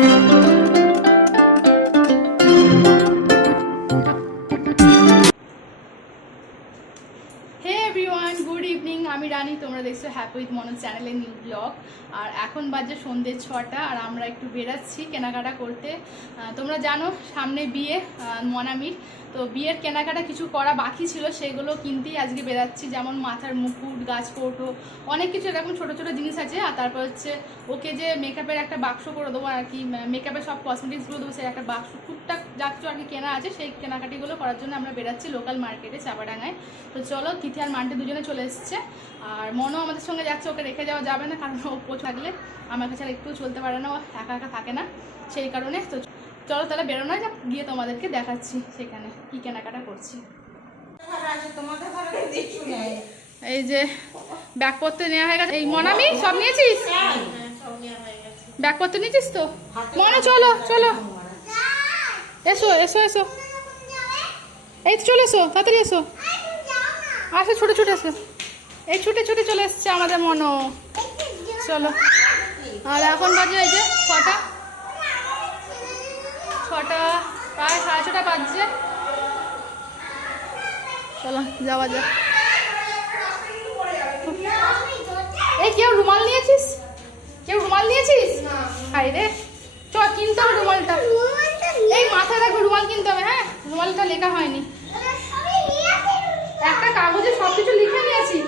thank you রানী, তোমরা দেখছ happy with Manoj চ্যানেলের নিউ ব্লগ আর এখন বাজে সন্ধ্যে ছটা, আর আমরা একটু বেরাচ্ছি কেনাকাটা করতে। তোমরা জানো, সামনে বিয়ে মনামির। তো বিয়ের কেনাকাটা কিছু করা বাকি ছিল, সেগুলো কিনতেই আজকে বেরাচ্ছি। যেমন মাথার মুকুট, গাছ অনেক কিছু এরকম ছোটো ছোটো জিনিস আছে। আর তারপর হচ্ছে, ওকে যে মেকআপের একটা বাক্স করে দেবো আর কি মেকআপের সব কসমেটিক্সগুলো দেবো, সেই একটা বাক্স, টুকটাক যা কিছু আর কি কেনা আছে, সেই কেনাকাটিগুলো করার জন্য আমরা বেরাচ্ছি লোকাল মার্কেটে চাপাডাঙ্গায়। তো চলো, তিথি আর মান্টে দুজনে চলে এসছে। আর মনও আমাদের সঙ্গে যাচ্ছে, ওকে রেখে যাওয়া যাবে না, কারণ ও প্রচুর থাকলে আমাকে ছাড়া একটু চলতে পারে না, ও একা একা থাকে না, সেই কারণে। তো চলো তাহলে বেরোনো যাক গিয়ে তোমাদেরকে দেখাচ্ছি সেখানে কি কেনাকাটা করছি। এই যে ব্যাগপত্র নেওয়া হয়ে গেছে। এই মনামি সব নিয়েছিস? ব্যাগপত্র নিয়েছিস তো? মনে, চলো চলো। এসো এসো এসো। এই চলে এসো, তাড়াতাড়ি এসো। আসো, ছুটে ছুটে এসো। এই ছুটে ছুটে চলে এসছে আমাদের মনো। চলো। আর এখন বাজে এই যে ছটা। ছটা, প্রায় সাড়ে ছটা বাজছে। চলো, যাওয়া যাক। এই কেউ রুমাল নিয়েছিস? কেউ রুমাল নিয়েছিস? হাই রে, চ, কিনতে হবে রুমালটা। এই মাথায় রাখবে, রুমাল কিনতে হবে হ্যাঁ? রুমালটা লেখা হয়নি। একটা কাগজে সব কিছু লিখে নিয়েছি।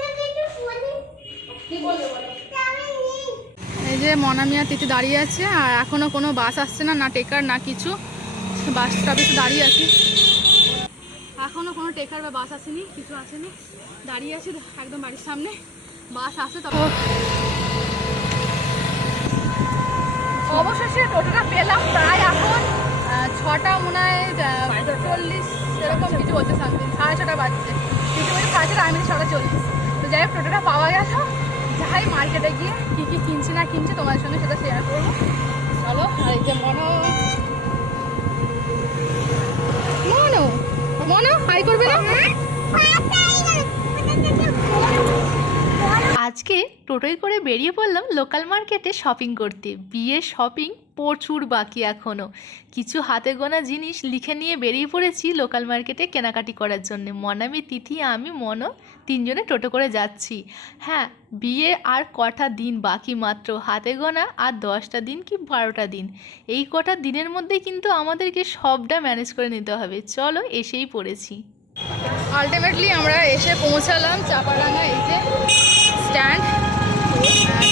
কিন্তু ওই যে রুমালটা কি বলবে বলো? এই যে মনামিয়া তিথি দাঁড়িয়ে আছে, আর এখনও কোনো বাস আসছে না না টেকার, না কিছু। বাস স্টপেজে দাঁড়িয়ে আছি। এখনও কোনো টেকার বা বাস আসেনি, কিছু আসেনি। দাঁড়িয়ে আছি একদম বাড়ির সামনে। বাস আসে তখন অবশেষে টোটোটা পেলাম। প্রায় এখন ছটা মনে হয় চল্লিশ এরকম কিছু হচ্ছে সামথিং সাড়ে ছটা বাজছে। কিছু বলছে সাড়ে ছটা, আমি ছটা চল্লিশ। তো যাই হোক টোটোটা পাওয়া গেল। যাই মার্কেটে গিয়ে কী কী কিনছি না কিনছি তোমার সঙ্গে সেটা শেয়ার করব। চলো, আর যে মনো। মনো মনো হাই করবে না? আজকে টোটোয় করে বেরিয়ে পড়লাম লোকাল মার্কেটে শপিং করতে। বিয়ের শপিং প্রচুর বাকি এখনও কিছু হাতে গোনা জিনিস লিখে নিয়ে বেরিয়ে পড়েছি লোকাল মার্কেটে কেনাকাটি করার জন্য। মনামি তিথি, আমি মনো তিনজনে টোটো করে যাচ্ছি। হ্যাঁ বিয়ে আর কটা দিন বাকি মাত্র? হাতে গোনা আর দশটা দিন কি বারোটা দিন? এই কটা দিনের মধ্যে কিন্তু আমাদেরকে সবটা ম্যানেজ করে নিতে হবে। চলো এসেই পড়েছি। আলটিমেটলি আমরা এসে পৌঁছালাম চাপাডাঙ্গা এই যে স্ট্যান্ড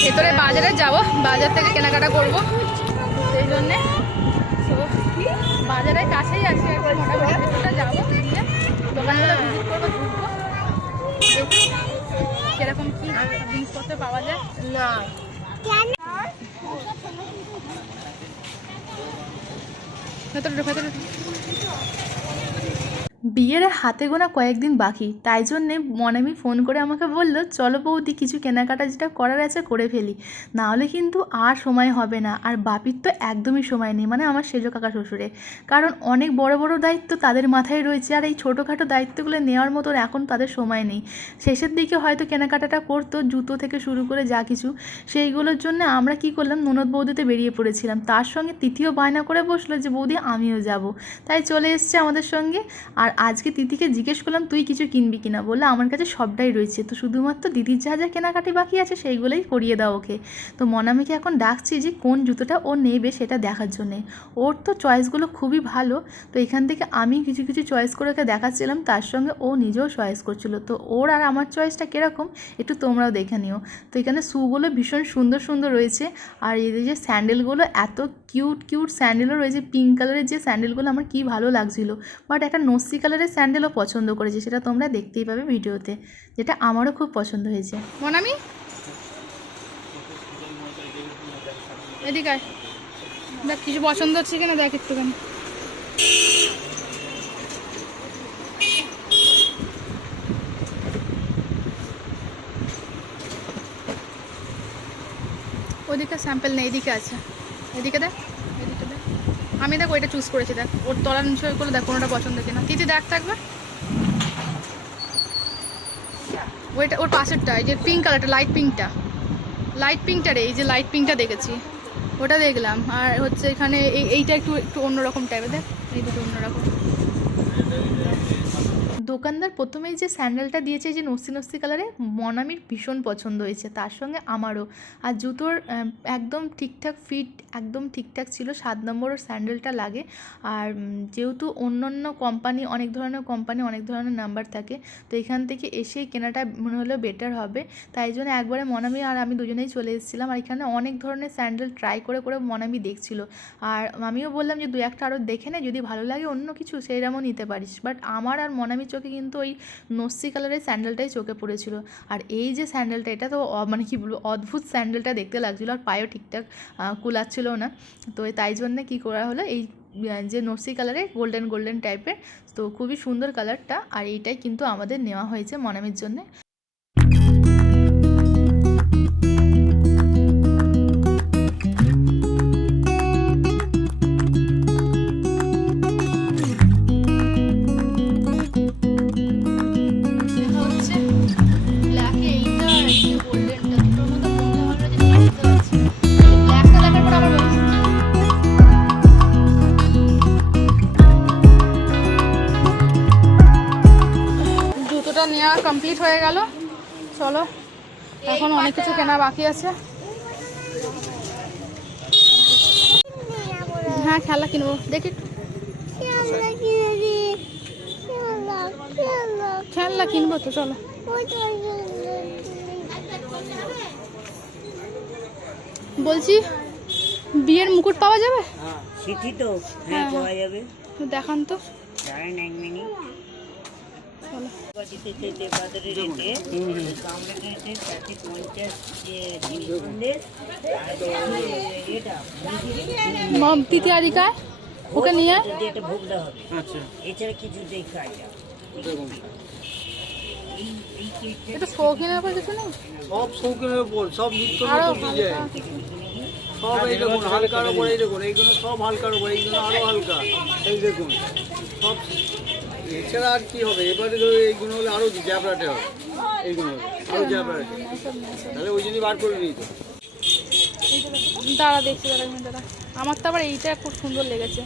ভেতরে বাজারে যাব, বাজার থেকে কেনাকাটা করব। সেই জন্যে তো বাজারের কাছেই আছি একবার মোটামুটি। যাব গিয়ে দোকানগুলো ভিজিট করব ঘুরবো। দেখি কীরকম কি জিনিসপত্র পাওয়া যায়? না। ভেতরে। বিয়ের হাতে গোনা কয়েকদিন বাকি। তাই জন্যে মনামি ফোন করে আমাকে বলল, চলো বৌদি, কিছু কেনাকাটা যেটা করার আছে করে ফেলি। নাহলে কিন্তু আর সময় হবে না। আর বাপির তো একদমই সময় নেই মানে আমার সেজো কাকা শ্বশুরে। কারণ অনেক বড় বড় দায়িত্ব তাদের মাথায় রয়েছে, আর এই ছোটোখাটো দায়িত্বগুলো নেওয়ার মতন এখন তাদের সময় নেই। শেষের দিকে হয়তো কেনাকাটাটা করতো, জুতো থেকে শুরু করে যা কিছু। সেইগুলোর জন্য আমরা কি করলাম, ননদ বৌদিতে বেরিয়ে পড়েছিলাম। তার সঙ্গে তৃতীয় বায়না করে বসল যে, বৌদি, আমিও যাব। তাই চলে এসছে আমাদের সঙ্গে। আর আজকে তিথিকে জিজ্ঞেস করলাম, তুই কিছু কিনবি কিনা? বলল, আমার কাছে সবটাই রয়েছে। তো শুধুমাত্র দিদির যা যা কেনাকাটি বাকি আছে, সেইগুলোই করিয়ে দাও ওকে। তো মনামিকে এখন ডাকছি যে, কোন জুতোটা ও নেবে সেটা দেখার জন্যে। ওর তো চয়েসগুলো খুবই ভালো। তো এখান থেকে আমি কিছু কিছু চয়েস করে ওকে দেখাচ্ছিলাম। তার সঙ্গে ও নিজেও চয়েস করছিল। তো ওর আর আমার চয়েসটা কীরকম, একটু তোমরাও দেখে নিও। তো এখানে শুগুলো ভীষণ সুন্দর সুন্দর রয়েছে। আর এদের যে স্যান্ডেলগুলো, এত কিউট কিউট স্যান্ডেলও রয়েছে। পিঙ্ক কালারের যে স্যান্ডেলগুলো, আমার কি ভালো লাগছিল। বাট একটা নস্যি কালারের স্যান্ডেলও পছন্দ করেছে, সেটা তোমরা দেখতেই পাবে ভিডিওতে, যেটা আমারও খুব পছন্দ হয়েছে। মনামি? এদিকে। দেখ, কিছু পছন্দ হচ্ছে কিনা দেখ একটুখানি। ওদিকে স্যাম্পেল নেই, এদিকে আছে। এদিকে দেখ। আমি দেখো ওইটা চুজ করেছি, দেখ। ওর তলার নিচে করলে দেখ কোনোটা পছন্দ কিনা। তিথি দেখ থাকবে। ওইটা, ওর পাশেরটা, এই যে পিঙ্ক কালারটা লাইট পিঙ্কটা লাইট পিঙ্কটা রে, এই যে লাইট পিঙ্কটা দেখেছি। ওটা দেখলাম। আর হচ্ছে এখানে এই, এইটা একটু একটু অন্যরকম টাইপের দেখ। এই দুটো অন্যরকম। দোকানদার প্রথমেই যে স্যান্ডেলটা দিয়েছে যে নস্তি নস্তি কালারে, মনামির ভীষণ পছন্দ হয়েছে, তার সঙ্গে আমারও। আর জুতোর একদম ঠিকঠাক ফিট একদম ঠিকঠাক ছিল, সাত নম্বরের স্যান্ডেলটা লাগে। আর যেহেতু অন্য অন্য কোম্পানি অনেক ধরনের কোম্পানি অনেক ধরনের নাম্বার থাকে, তো এখান থেকে এসেই কেনাটা মনে হলো বেটার হবে। তাই জন্য একবারে মনামি আর আমি দুজনেই চলে এসেছিলাম। আর এখানে অনেক ধরনের স্যান্ডেল ট্রাই করে করে মনামি দেখছিল। আর আমিও বললাম যে দু একটা আরও দেখে নে, যদি ভালো লাগে অন্য কিছু সেইরকমও নিতে পারিস। বাট আমার আর মনামি চোখে কিন্তু ওই নস্যি কালারের স্যান্ডেলটাই চোখে পড়েছিল। আর এই যে স্যান্ডেলটা, এটা তো মানে কি বলব, অদ্ভুত স্যান্ডেলটা দেখতে লাগছিল আর পায়েও ঠিকঠাক কুলাচ্ছিল না। তো তাই জন্য কী করা হলো, এই যে নসি কালারের গোল্ডেন গোল্ডেন টাইপের, তো খুবই সুন্দর কালারটা। আর এইটাই কিন্তু আমাদের নেওয়া হয়েছে মনামির জন্য। কমপ্লিট হয়ে গেল। চলো এখন অনেক কিছু কেনা বাকি আছে। হ্যাঁ খেলা কিনবো। দেখি খেলনা কিনবো তো চলো। বলছি বিয়ের মুকুট পাওয়া যাবে? হ্যাঁ তো হ্যাঁ, হ্যাঁ হ্যাঁ। পাওয়া যাবে। দেখান তো। দাঁড়ান এক মিনিট চলো বাটিতে তেতে পাতারে রেটে গামলা রেটে চারটে পঞ্চাশ যে জিনিস সন্দেশ আর এটা মম তৃতীয়ারিকায় ওকে নিয়ে? এটা ভোগ দেওয়া হবে। আচ্ছা। এছাড়া কিছু দেখা যায় এই এই কেকটা একটু শৌখিনের উপর কিছু নেই? সব শৌখিনের উপর সব নিত্য ডিজাইন সব এই দেখুন হালকার উপর এই দেখুন এইগুলো সব হালকার উপর এইগুলো আরও হালকা। এই দেখুন। সব এছাড়া আর কি হবে? এবারে এইগুলো হলে আরও জ্যাবরাটে হবে। এইগুলো হলে আরও জ্যাবরাটে তাহলে ওই জন্যই বার করে নিই তো দাঁড়া দেখছি দাঁড়া দাঁড়া। আমার তো আবার এইটা খুব সুন্দর লেগেছে।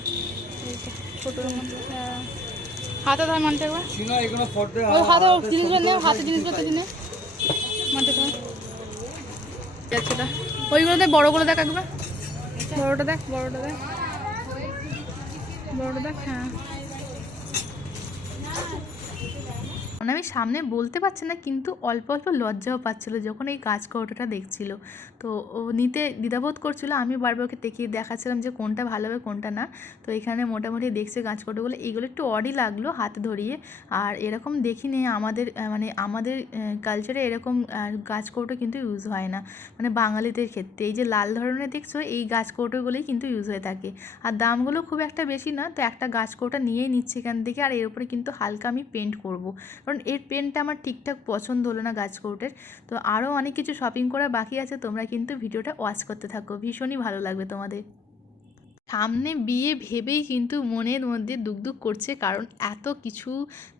ছোটোর মধ্যে হ্যাঁ। হাতে ধর মানতে একবার ওই হাতে জিনিসগুলো নে হাতে জিনিসগুলো দিনে মানতে ধর যাচ্ছে ওইগুলো দেখ বড়গুলো দেখ একবার। বড়টা দেখ বড়টা দেখ। বড়টা দেখ হ্যাঁ। মানে আমি সামনে বলতে পারছি না, কিন্তু অল্প অল্প লজ্জাও পাচ্ছিল যখন এই গাছ কৌটোটা দেখছিল। তো ও নিতে দ্বিধাবোধ করছিল, আমি বারবার ওকে দেখিয়ে দেখাচ্ছিলাম যে কোনটা ভালো হবে, কোনটা না। তো এখানে মোটামুটি দেখছে গাছ কৌটোগুলো এইগুলো একটু অডই লাগল হাতে ধরিয়ে। আর এরকম দেখিনি আমাদের মানে আমাদের কালচারে এরকম গাছ কৌটো কিন্তু ইউজ হয় না। মানে বাঙালিদের ক্ষেত্রে এই যে লাল ধরনের দেখছ, এই গাছ কৌটোগুলোই কিন্তু ইউজ হয়ে থাকে। আর দামগুলো খুব একটা বেশি না, তো একটা গাছ কৌটা নিয়েই নিচ্ছে এখান থেকে, আর এর উপরে কিন্তু হালকা আমি পেন্ট করব। কারণ এর পেনটা আমার ঠিকঠাক পছন্দ হলো না গাছ কোর্টের তো আরও অনেক কিছু শপিং করা বাকি আছে, তোমরা কিন্তু ভিডিওটা ওয়াচ করতে থাকো। ভীষণই ভালো লাগবে তোমাদের। সামনে বিয়ে ভেবেই কিন্তু মনের মধ্যে দুকদুক করছে, কারণ এত কিছু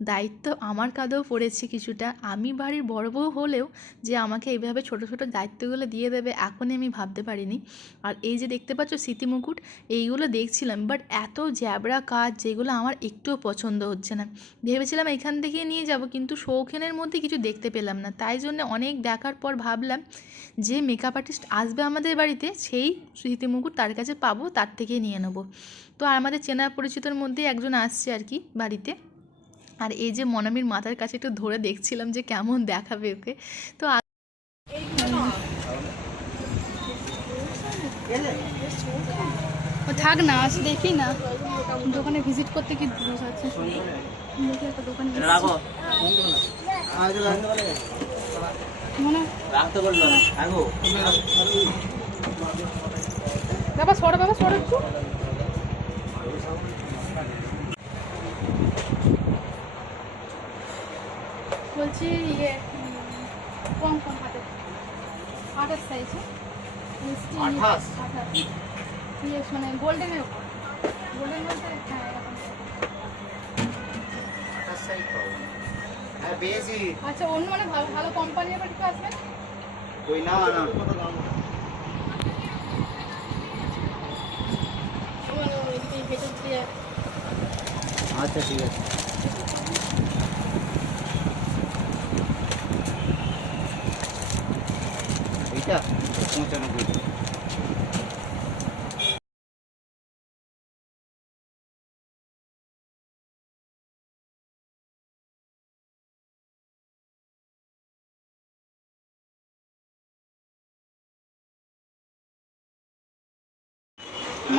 দায়িত্ব আমার কাঁধেও পড়েছে কিছুটা। আমি বাড়ির বড় বউ হলেও যে আমাকে এইভাবে ছোট ছোট দায়িত্বগুলো দিয়ে দেবে এখনই আমি ভাবতে পারিনি। আর এই যে দেখতে পাচ্ছ স্মৃতি মুকুট, এইগুলো দেখছিলাম বাট এত জ্যাবরা কাজ যেগুলো আমার একটুও পছন্দ হচ্ছে না। ভেবেছিলাম এখান থেকে নিয়ে যাব, কিন্তু শৌখিনের মধ্যে কিছু দেখতে পেলাম না। তাই জন্য অনেক দেখার পর ভাবলাম, যে মেকআপ আর্টিস্ট আসবে আমাদের বাড়িতে, সেই স্মৃতি মুকুট তার কাছে পাবো, তার থেকে নিয়ে নেব। তো আর আমাদের চেনা পরিচিতর মধ্যে একজন আসছে আর কি বাড়িতে। আর এই যে মনামির মাথার কাছে একটু ধরে দেখছিলাম যে কেমন দেখাবে ওকে। তো থাক না আজ দেখি না। দোকানে ভিজিট করতে কি বোঝাচ্ছে দেখি একটা দোকানে এসেছি। মনে বাবা সরো বাবা সরো একটু। বলছি ইয়ে কম কম হাতে আঠাশ সাইজে আঠাশ? ইয়ে মানে গোল্ডেনের উপর। গোল্ডেন বলতে হ্যাঁ এরকম। হ্যাঁ পেয়েছি। আচ্ছা অন্য মানে ভালো ভালো কোম্পানি আবার একটু আসবে? না না মানে ওইদিকে ভেতর দিয়ে আচ্ছা ঠিক আছে। এইটা পঁচানব্বই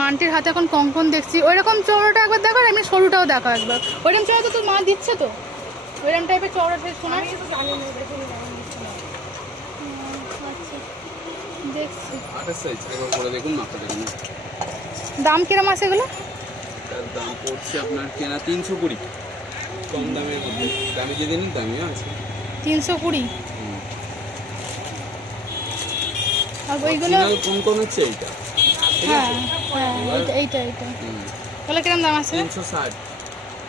মানটির হাতে এখন কঙ্কন দেখছি। ওইরকম চওড়াটা একবার দেখো আর এমনি সরুটাও দেখো একবার। ওইরকম চওড়া তো তোর মা দিচ্ছে তো। ওইরকম টাইপের চওড়া শোনা দেখছি। দাম কিরম আছে এগুলো? দাম পড়ছে আপনার কেনা তিনশো কুড়ি। কম দামের মধ্যে। দামি যদি নিন দামিও আছে। তিনশো কুড়ি? আর ওইগুলো কোন কোন হচ্ছে এইটা। হ্যাঁ। হ্যাঁ এইটা এইটা এইটা। ওগুলো কিরম দাম আছে? তিনশো ষাট।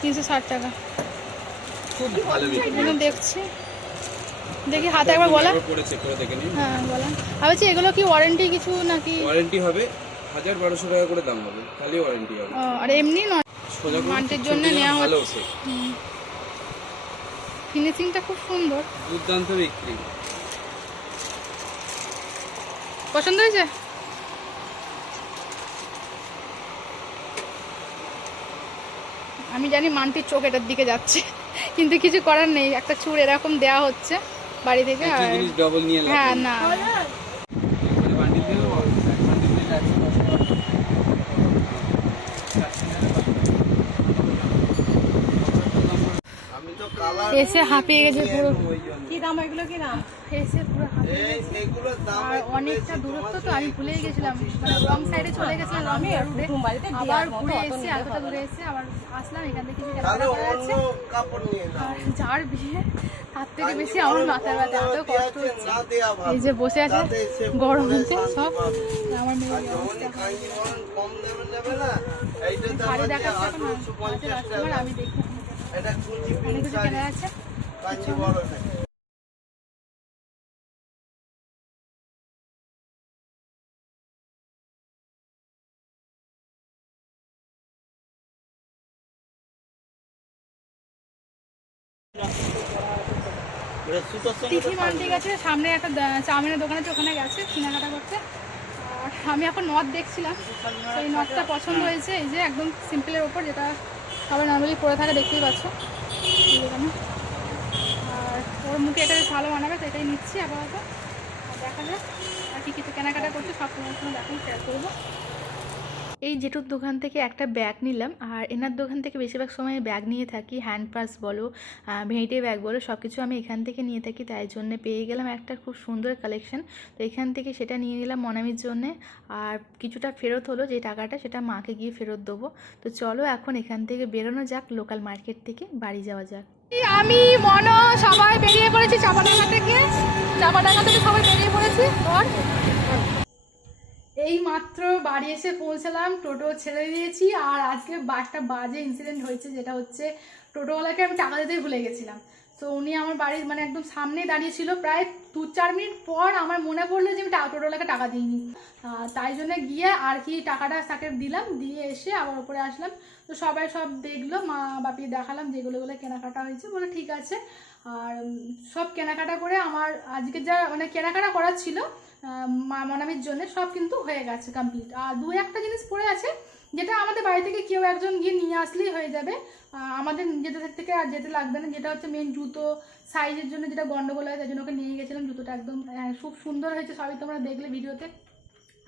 তিনশো ষাট টাকা। খুব ভালো এগুলো দেখছি। দেখি হাতে একবার বলা। একবার করে দেখে নিন। হ্যাঁ বলা। আর বলছি এগুলো কি ওয়ারেন্টি কিছু নাকি? ওয়ারেন্টি হবে। হাজার বারোশো টাকা করে দাম হবে। খালি ওয়ারেন্টি হবে। আর এমনি নয়। সোজা মান্টির জন্য নেওয়া হচ্ছে। ফিনিশিংটা খুব সুন্দর। দুর্দান্ত বিক্রি। পছন্দ হয়েছে? আমি জানি মানটির চোখ এটার দিকে যাচ্ছে কিন্তু কিছু করার নেই একটা চুর এরকম দেয়া হচ্ছে বাড়ি থেকে হ্যাঁ না। এসে হাঁপিয়ে গেছে পুরো। কি দাম এগুলো কি দাম? এসে পুরো অনেকটা দূরত্ব তো আমি ভুলেই গেছিলাম। মানে রং সাইডে চলে গেছিলাম আমি রুটে আবার ঘুরে এসে এতটা দূরে এসে আবার আসলাম এখান থেকে কিছু আর যার বিয়ে তার থেকে বেশি আমার মাথার ব্যথা এত কষ্ট হচ্ছে। ভালো। এই যে বসে আছে গরমতে পরে সব। আমার মেয়ে আর যখনই কাঞ্জি বরং কম দামে নেবে না। এইটা শাড়ি দেখাচ্ছে টাকা আমি দেখি। অনেক কিছু কেনা আছে। তিথি মান্টি গেছে, সামনে একটা চাউমিনের দোকান আছে, ওখানে গেছে, কেনাকাটা করতে আর আমি এখন নথ দেখছিলাম, সেই নথটা পছন্দ হয়েছে, এই যে একদম সিম্পলের ওপর, যেটা সবাই নর্মালি পরে থাকে, দেখতেই পাচ্ছ। আর ওর মুখে এটা ভালো মানাবে, তো এটাই নিচ্ছি আপাতত। দেখা যাক, আর কি কিছু কেনাকাটা করছে, সব তোমার সঙ্গে দেখুন শেয়ার করব। এই জেঠুর দোকান থেকে একটা ব্যাগ নিলাম। আর এনার দোকান থেকে বেশিরভাগ সময় ব্যাগ নিয়ে থাকি। হ্যান্ড পার্স বলো ভেঁটে ব্যাগ বলো সব কিছু আমি এখান থেকে নিয়ে থাকি। তাই জন্য পেয়ে গেলাম একটা খুব সুন্দর কালেকশন তো এখান থেকে সেটা নিয়ে নিলাম মনামির জন্যে। আর কিছুটা ফেরত হলো যে টাকাটা, সেটা মাকে গিয়ে ফেরত দেবো। তো চলো এখন এখান থেকে বেরোনো যাক লোকাল মার্কেট থেকে বাড়ি যাওয়া যাক। আমি মন সবাই বেরিয়ে পড়েছি চাপাডাঙ্গা থেকে চাপাডাঙ্গা থেকে সবাই বেরিয়ে পড়েছি এই মাত্র বাড়ি এসে পৌঁছালাম, টোটো ছেড়ে দিয়েছি আর আজকে একটা বাজে ইনসিডেন্ট হয়েছে যেটা হচ্ছে টোটোওয়ালাকে আমি টাকা দিতেই ভুলে গেছিলাম। তো উনি আমার বাড়ির মানে একদম সামনেই দাঁড়িয়ে ছিল, প্রায় দু চার মিনিট পর আমার মনে পড়ল যে আমি টোটোওয়ালাকে টাকা দিইনি। তাই জন্য গিয়ে আর কি টাকাটা তাকে দিলাম, দিয়ে এসে আবার ওপরে আসলাম। তো সবাই সব দেখল, মা বাপি দেখালাম যেগুলো গুলো কেনাকাটা হয়েছে, বলে ঠিক আছে। আর সব কেনাকাটা করে আমার আজকে যা মানে কেনাকাটা করার ছিল মনামির জন্য সব কিন্তু হয়ে গেছে কমপ্লিট আর দু একটা জিনিস পড়ে আছে, যেটা আমাদের বাড়ি থেকে কেউ একজন গিয়ে নিয়ে আসলেই হয়ে যাবে। আমাদের নিজেদের থেকে আর যেতে লাগবে না, যেটা হচ্ছে মেন জুতো সাইজের জন্য যেটা গন্ডগোল হয় তাই জন্য ওকে নিয়ে গেছিলাম জুতোটা একদম খুব সুন্দর হয়েছে, সবই তোমরা দেখলে ভিডিওতে।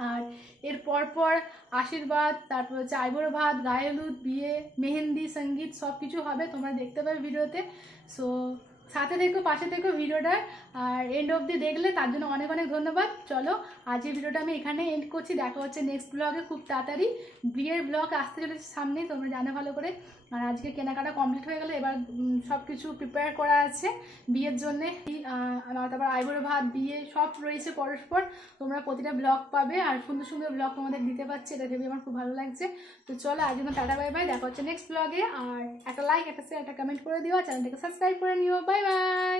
আর এর পর পর আশীর্বাদ, তারপর হচ্ছে আইবুড়ো ভাত, গায়ে হলুদ, বিয়ে, মেহেন্দি, সংগীত সব কিছু হবে, তোমরা দেখতে পাবে ভিডিওতে। সো সাথে থেকো, পাশে থেকো ভিডিওটা, আর এন্ড অবধি দেখলে তার জন্য অনেক অনেক ধন্যবাদ। চলো আজকের ভিডিওটা আমি এখানে এন্ড করছি। দেখা হচ্ছে নেক্সট ব্লগে খুব তাড়াতাড়ি বিয়ের ব্লগ আসতে চলেছে সামনে, তোমরা জানো ভালো করে। আর আজকে কেনাকাটা কমপ্লিট হয়ে গেলে এবার সব কিছু প্রিপেয়ার করা আছে বিয়ের জন্যে। তারপর আইবুড়ো ভাত, বিয়ে সব রয়েছে পরস্পর। তোমরা প্রতিটা ব্লগ পাবে আর সুন্দর সুন্দর ব্লগ তোমাদের দিতে পারছি, এটা ভেবে আমার খুব ভালো লাগছে। তো চলো আজ জন্য টাটা বাই বাই দেখা হচ্ছে নেক্সট ব্লগে আর একটা লাইক একটা শেয়ার একটা কমেন্ট করে দিও চ্যানেলটাকে সাবস্ক্রাইব করে নিও। Bye bye